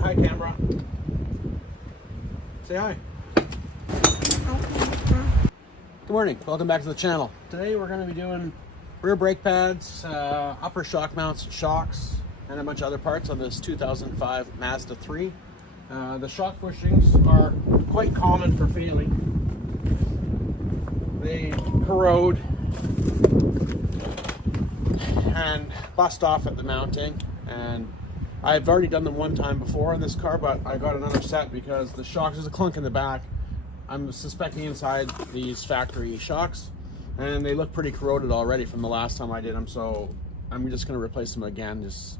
hi, camera. Say hi. Good morning. Welcome back to the channel. Today we're going to be doing rear brake pads, upper shock mounts, shocks, and a bunch of other parts on this 2005 Mazda 3. The shock bushings are quite common for failing. They corrode and bust off at the mounting, and I've already done them one time before in this car, but I got another set because the shocks, there's a clunk in the back. I'm suspecting inside these factory shocks, and they look pretty corroded already from the last time I did them, so I'm just going to replace them again just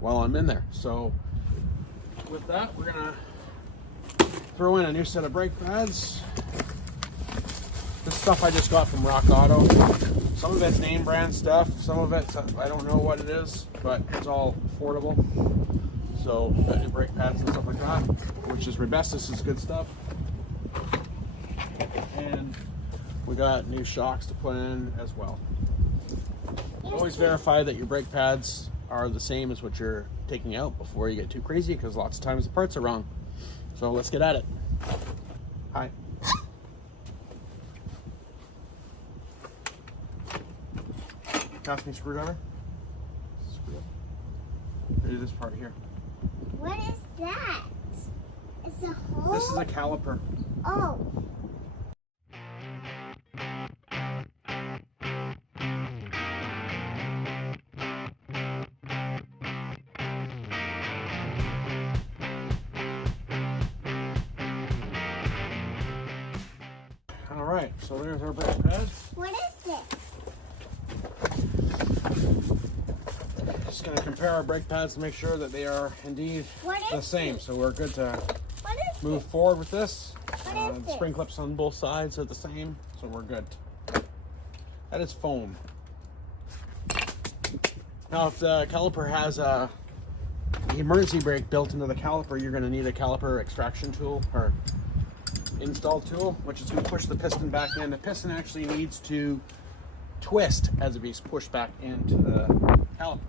while I'm in there. So with that, we're going to throw in a new set of brake pads. This stuff I just got from Rock Auto. Some of it's name brand stuff, some of it I don't know what it is, but it's all affordable. So got new brake pads and stuff like that, which is Rebestis is good stuff. And we got new shocks to put in as well. Always verify that your brake pads are the same as what you're taking out before you get too crazy, because lots of times the parts are wrong. So let's get at it. Hi. Casting screwdriver. Screw up. Do this part here. What is that? It's a hole? This is a caliper. Oh. All right, so there's our brake pads. What is this? Just going to compare our brake pads to make sure that they are indeed the same. So we're good to move forward with this. The spring clips on both sides are the same, so we're good. That is foam. Now, if the caliper has a emergency brake built into the caliper, you're going to need a caliper extraction tool or install tool, which is going to push the piston back in. The piston actually needs to twist as it is pushed back into the caliper.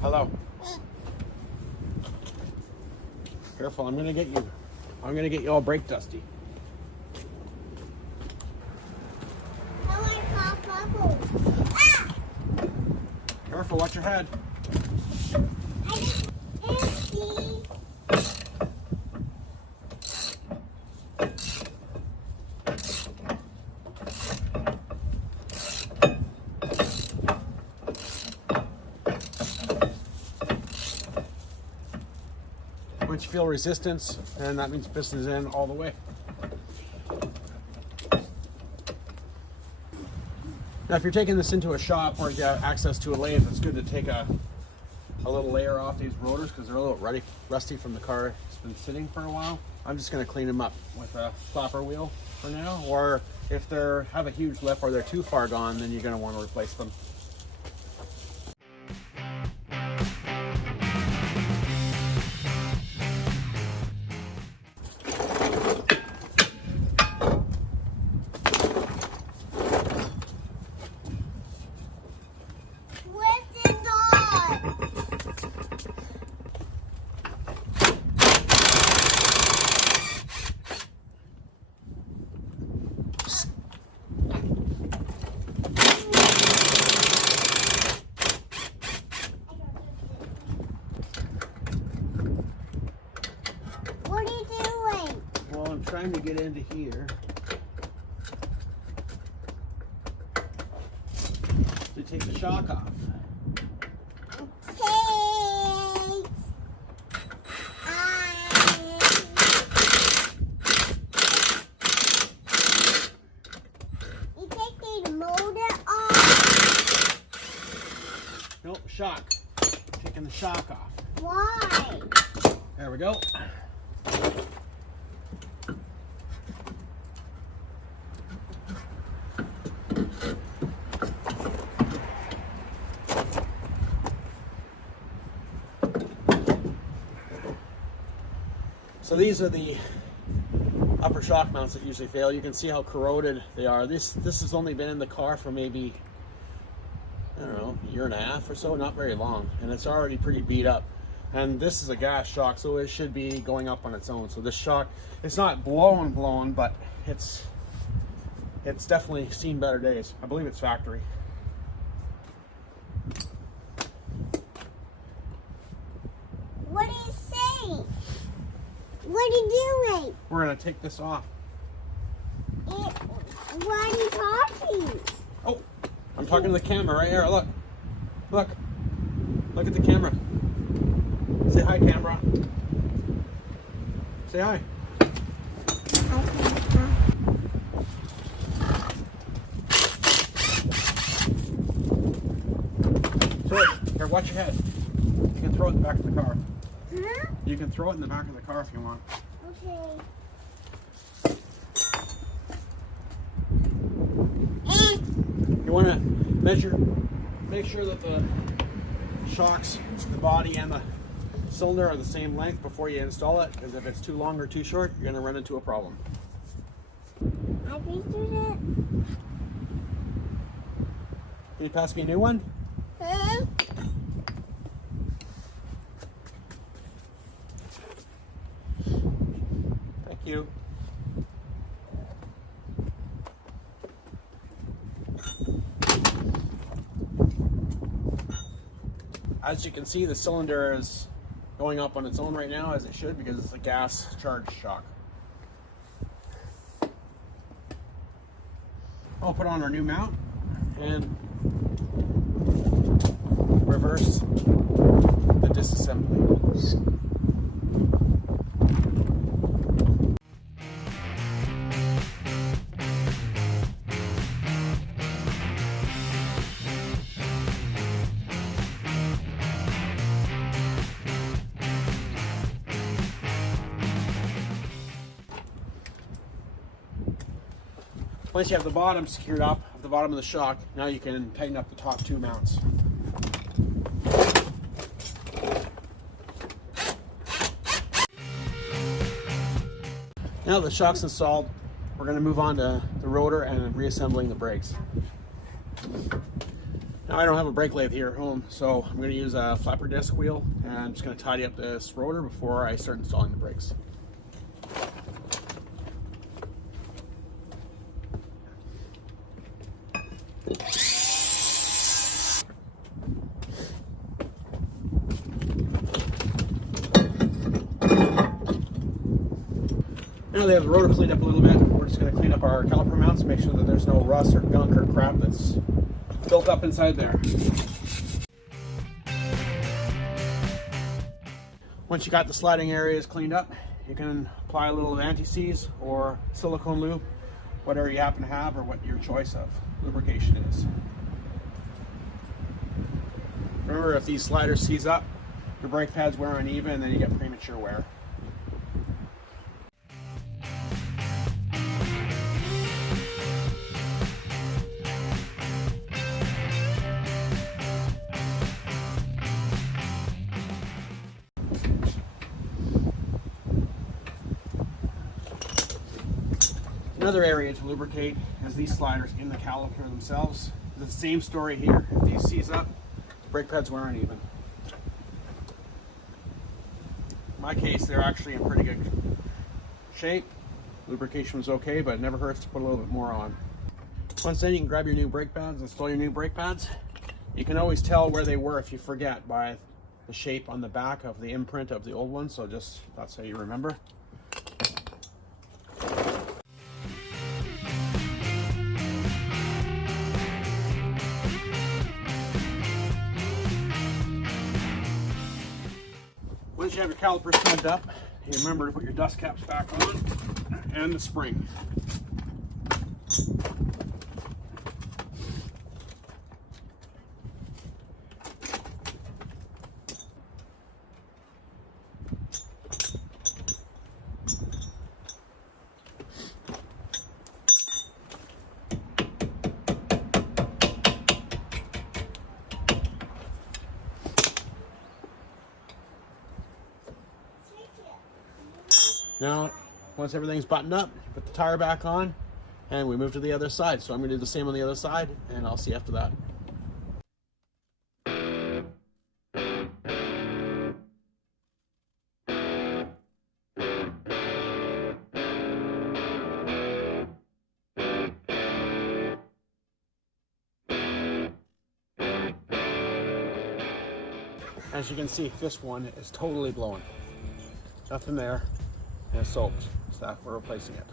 Hello. Careful, I'm gonna get you all brake dusty. Careful, watch your head. Once you feel resistance, and that means the piston is in all the way. Now, if you're taking this into a shop or you got access to a lathe, it's good to take a little layer off these rotors because they're a little rusty from the car. It's been sitting for a while. I'm just going to clean them up with a flapper wheel for now, or if they have a huge lip or they're too far gone, then you're going to want to replace them. Trying to get into here to take the shock off. You take the motor off? Nope, shock. Taking the shock off. Why? There we go. So these are the upper shock mounts that usually fail. You can see how corroded they are. This has only been in the car for maybe, I don't know, a year and a half or so, not very long, and it's already pretty beat up. And this is a gas shock, so it should be going up on its own. So this shock, it's not blown, but it's definitely seen better days. I believe it's factory. What are you saying? What are you doing? We're gonna take this off. Why are you talking? Oh, I'm talking to the camera right here. Look, look at the camera. Say hi, camera. Say hi. Throw it. Here, watch your head. You can throw it in the back of the car. Huh? You can throw it in the back of the car if you want. Okay. You want to make sure that the shocks, the body, and the cylinder are the same length before you install it, because if it's too long or too short, you're going to run into a problem. I pictured it. Can you pass me a new one? Huh? Thank you. As you can see, the cylinder is going up on its own right now, as it should, because it's a gas charged shock. I'll put on our new mount and reverse the disassembly. Once you have the bottom secured up, at the bottom of the shock, now you can tighten up the top two mounts. Now that the shock's installed, we're going to move on to the rotor and reassembling the brakes. Now I don't have a brake lathe here at home, so I'm going to use a flapper disc wheel, and I'm just going to tidy up this rotor before I start installing the brakes. Now they have the rotor cleaned up a little bit, we're just going to clean up our caliper mounts, make sure that there's no rust or gunk or crap that's built up inside there. Once you got the sliding areas cleaned up, you can apply a little anti-seize or silicone lube, whatever you happen to have or what your choice of lubrication is. Remember, if these sliders seize up, your brake pads wear uneven and then you get premature wear. Another area to lubricate is these sliders in the caliper themselves. It's the same story here. If these seize up, brake pads wear uneven. In my case, they're actually in pretty good shape. Lubrication was okay, but it never hurts to put a little bit more on. Once then, you can grab your new brake pads, install your new brake pads. You can always tell where they were if you forget by the shape on the back of the imprint of the old one, so just that's how you remember. Once you have your calipers snugged up, you remember to put your dust caps back on and the spring. Now, once everything's buttoned up, put the tire back on, and we move to the other side. So I'm going to do the same on the other side, and I'll see you after that. As you can see, this one is totally blowing. Nothing there, and it's soaked. So we're replacing it.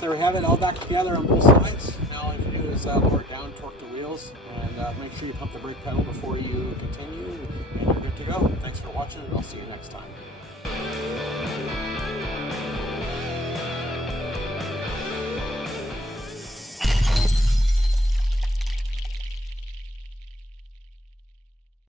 There we have it, all back together on both sides. Now all you have to do is lower it down, torque the wheels, and make sure you pump the brake pedal before you continue, and you're good to go. Thanks for watching, and I'll see you next time.